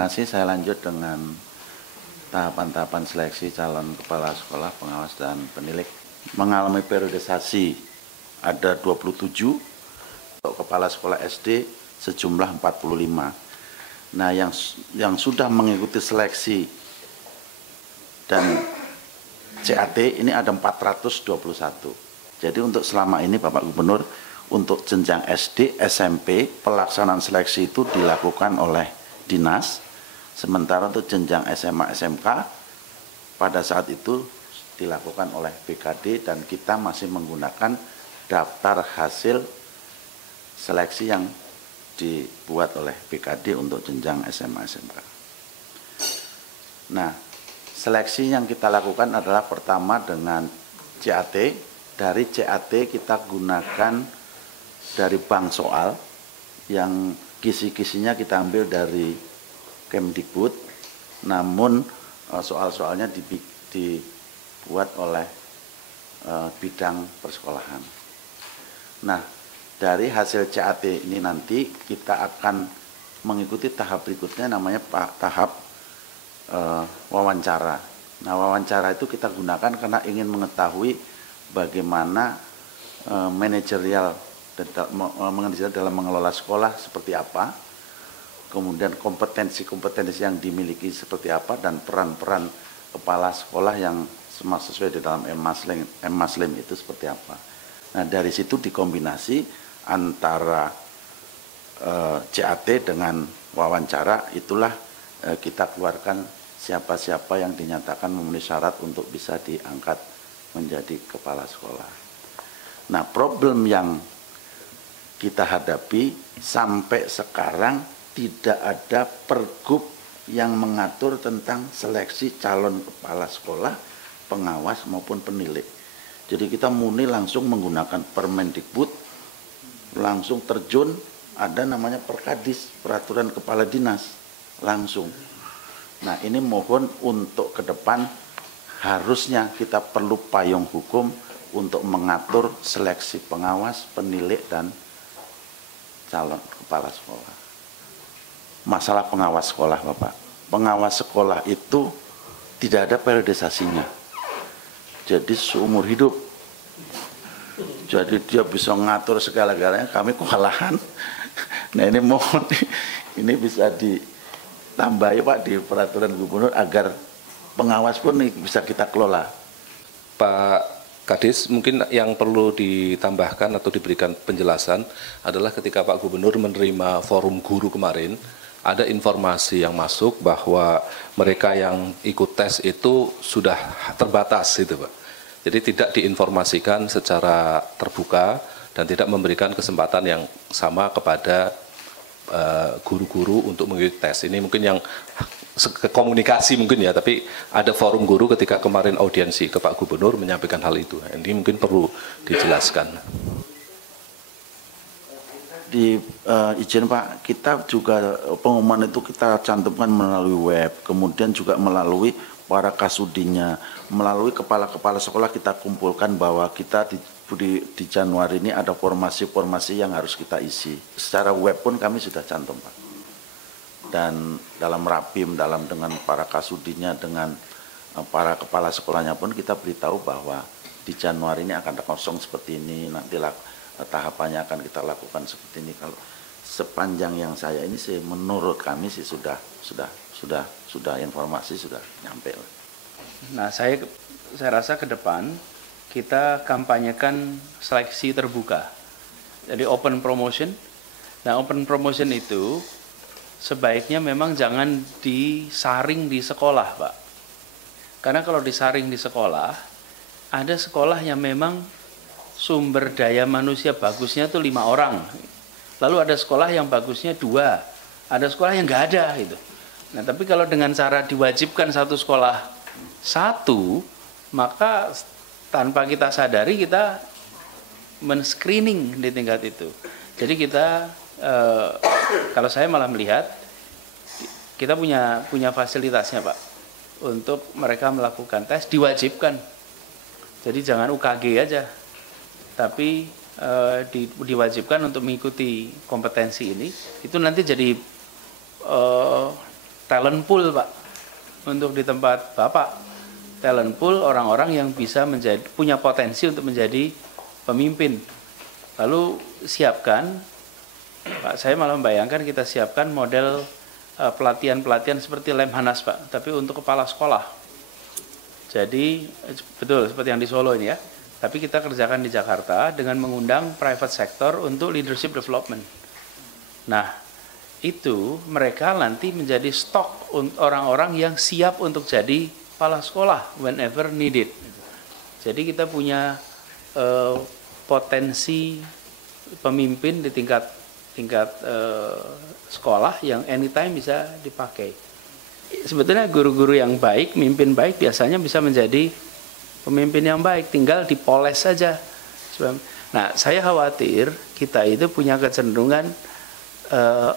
terima kasih. Saya lanjut dengan tahapan-tahapan seleksi calon kepala sekolah, pengawas, dan penilik. Mengalami periodisasi ada 27, untuk kepala sekolah SD sejumlah 45. Nah, yang sudah mengikuti seleksi dan CAT ini ada 421. Jadi untuk selama ini Bapak Gubernur, untuk jenjang SD, SMP, pelaksanaan seleksi itu dilakukan oleh dinas, sementara untuk jenjang SMA, SMK pada saat itu dilakukan oleh BKD, dan kita masih menggunakan daftar hasil seleksi yang dibuat oleh BKD untuk jenjang SMA, SMK. Nah, seleksi yang kita lakukan adalah pertama dengan CAT. Dari CAT kita gunakan dari bank soal yang kisi-kisinya kita ambil dari Kemdikbud, namun soal-soalnya dibuat oleh bidang persekolahan. Nah, dari hasil CAT ini nanti kita akan mengikuti tahap berikutnya, namanya tahap wawancara. Nah, wawancara itu kita gunakan karena ingin mengetahui bagaimana manajerial dalam mengelola sekolah seperti apa, kemudian kompetensi-kompetensi yang dimiliki seperti apa, dan peran-peran kepala sekolah yang sesuai di dalam M-Maslim itu seperti apa. Nah, dari situ dikombinasi antara CAT dengan wawancara, itulah kita keluarkan siapa-siapa yang dinyatakan memenuhi syarat untuk bisa diangkat menjadi kepala sekolah. Nah, problem yang kita hadapi sampai sekarang tidak ada pergub yang mengatur tentang seleksi calon kepala sekolah, pengawas maupun penilik. Jadi kita murni langsung menggunakan Permendikbud, langsung terjun, ada namanya Perkadis, peraturan kepala dinas, langsung. Nah, ini mohon untuk ke depan harusnya kita perlu payung hukum untuk mengatur seleksi pengawas, penilik, dan calon kepala sekolah. Masalah pengawas sekolah, Bapak. Pengawas sekolah itu tidak ada periodisasinya. Jadi seumur hidup. Jadi dia bisa ngatur segala-galanya, kami kewalahan. Nah, ini mohon ini bisa ditambahi Pak di peraturan gubernur agar pengawas pun bisa kita kelola. Pak Kadis, mungkin yang perlu ditambahkan atau diberikan penjelasan adalah ketika Pak Gubernur menerima forum guru kemarin, ada informasi yang masuk bahwa mereka yang ikut tes itu sudah terbatas, gitu Pak. Jadi tidak diinformasikan secara terbuka dan tidak memberikan kesempatan yang sama kepada guru-guru untuk mengikuti tes. Ini mungkin yang komunikasi mungkin ya, tapi ada forum guru ketika kemarin audiensi ke Pak Gubernur menyampaikan hal itu. Ini mungkin perlu dijelaskan. Izin Pak, kita juga pengumuman itu kita cantumkan melalui web, kemudian juga melalui para kasudinya, melalui kepala-kepala sekolah kita kumpulkan bahwa kita di Januari ini ada formasi-formasi yang harus kita isi. Secara web pun kami sudah cantum Pak. Dan dalam rapim, dengan para kasudinya, dengan para kepala sekolahnya pun kita beritahu bahwa di Januari ini akan kosong seperti ini, nanti tahapannya akan kita lakukan seperti ini. Kalau sepanjang yang saya ini sih, menurut kami sih sudah informasi sudah nyampe. Nah, saya rasa ke depan kita kampanyekan seleksi terbuka. Jadi open promotion. Nah, open promotion itu sebaiknya memang jangan disaring di sekolah, Pak. Karena kalau disaring di sekolah, ada sekolah yang memang sumber daya manusia bagusnya itu 5 orang. Lalu ada sekolah yang bagusnya 2, ada sekolah yang nggak ada gitu. Nah, tapi kalau dengan cara diwajibkan satu sekolah 1, maka tanpa kita sadari kita men-screening di tingkat itu. Jadi kita kalau saya malah melihat kita punya fasilitasnya Pak untuk mereka melakukan tes, diwajibkan. Jadi jangan UKG aja, tapi diwajibkan untuk mengikuti kompetensi ini. Itu nanti jadi talent pool, Pak. Untuk di tempat Bapak, talent pool orang-orang yang bisa punya potensi untuk menjadi pemimpin. Lalu siapkan, Pak, saya malah membayangkan kita siapkan model pelatihan-pelatihan seperti Lemhanas, Pak, tapi untuk kepala sekolah. Jadi betul seperti yang di Solo ini ya. Tapi kita kerjakan di Jakarta dengan mengundang private sector untuk leadership development. Nah, itu mereka nanti menjadi stok orang-orang yang siap untuk jadi kepala sekolah whenever needed. Jadi kita punya potensi pemimpin di tingkat sekolah yang anytime bisa dipakai. Sebetulnya guru-guru yang baik, mimpin baik biasanya bisa menjadi pemimpin yang baik, tinggal dipoles saja. Nah, saya khawatir kita itu punya kecenderungan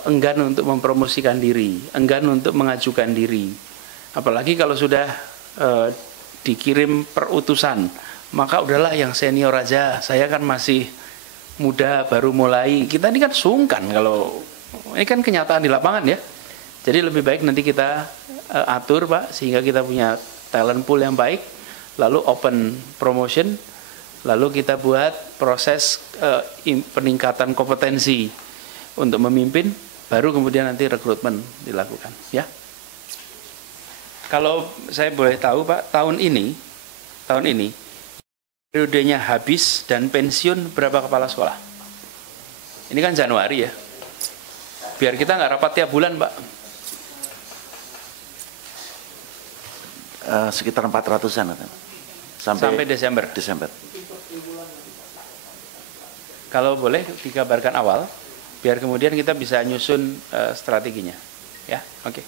enggan untuk mempromosikan diri, enggan untuk mengajukan diri. Apalagi kalau sudah dikirim perutusan, maka udahlah yang senior aja, saya kan masih muda baru mulai. Kita ini kan sungkan kalau ini kan kenyataan di lapangan ya. Jadi lebih baik nanti kita atur, Pak, sehingga kita punya talent pool yang baik, lalu open promotion, lalu kita buat proses peningkatan kompetensi untuk memimpin, baru kemudian nanti rekrutmen dilakukan ya. Kalau saya boleh tahu, Pak, tahun ini periodenya habis dan pensiun berapa kepala sekolah? Ini kan Januari ya. Biar kita nggak rapat tiap bulan, Pak. Sekitar 400-an sampai Desember. Kalau boleh dikabarkan awal, biar kemudian kita bisa nyusun strateginya. Ya, oke.